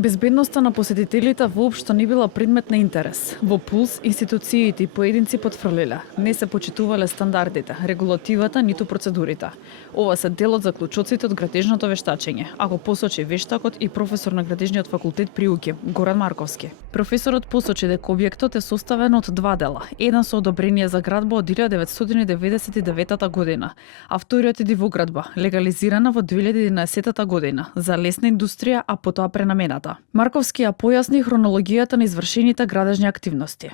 Безбедноста на посетителите воопшто не била предмет на интерес. Во Пулс, институциите и поединци потврлиле. Не се почитувале стандардите, регулативата, ниту процедурите. Ова се дел од заклучоците од градежното вештачење, ако посочи вештакот и професор на градежниот факултет при УКИ, Горан Марковски. Професорот посочи дека објектот е составен од два дела. Еден со одобрение за градба од 1999 година, а вториот е дивоградба, легализирана во 2011 година, за лесна индустрија, а потоа пренамената. Марковски ја појасни хронологијата на извршените градежни активности.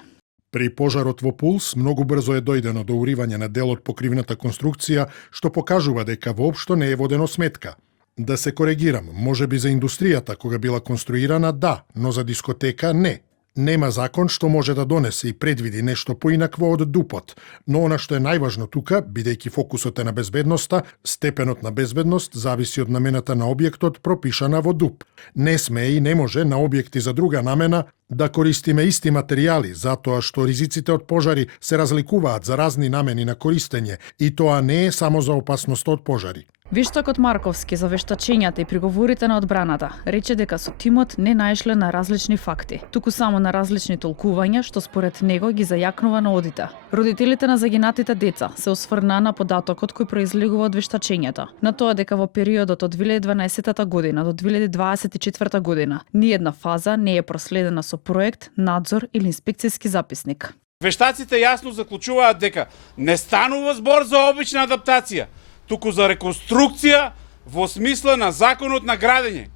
При пожарот во Пулс многу брзо е дојдено до уривање на дел од покривната конструкција, што покажува дека воопшто не е водено сметка. Да се коригирам, можеби за индустријата кога била конструирана да, но за дискотека не. Нема закон што може да донесе и предвиди нешто поинакво од ДУПот, но она што е најважно тука, бидејќи фокусот е на безбедноста, степенот на безбедност зависи од намената на објектот пропишана во ДУП. Не сме и не може на објекти за друга намена да користиме исти материјали, затоа што ризиците од пожари се разликуваат за разни намени на користење и тоа не е само за опасноста од пожари. Вештакот Марковски за вештачењата и приговорите на одбраната рече дека со тимот не наишле на различни факти, туку само на различни толкувања што според него ги зајакнува на одите. Родителите на загинатите деца се осврнаа на податокот кој произлегува од вештачењата, на тоа дека во периодот од 2012 година до 2024 година ниедна фаза не е проследена со проект, надзор или инспекцијски записник. Вештаците јасно заклучуваат дека не станува збор за обична адаптација, туку за реконструкција во смисла на законот на градење.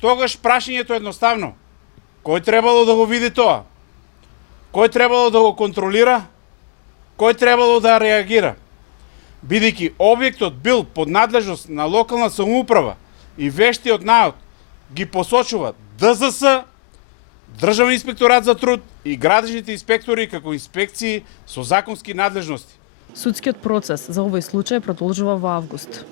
Тогаш прашањето е едноставно. Кој требало да го види тоа? Кој требало да го контролира? Кој требало да реагира? Бидејќи објектот бил под надлежност на локална самоуправа и вештиот наод ги посочува ДЗС, Државен инспекторат за труд и градежните инспектори како инспекции со законски надлежности. Судскиот процес за овој случај продолжува во август.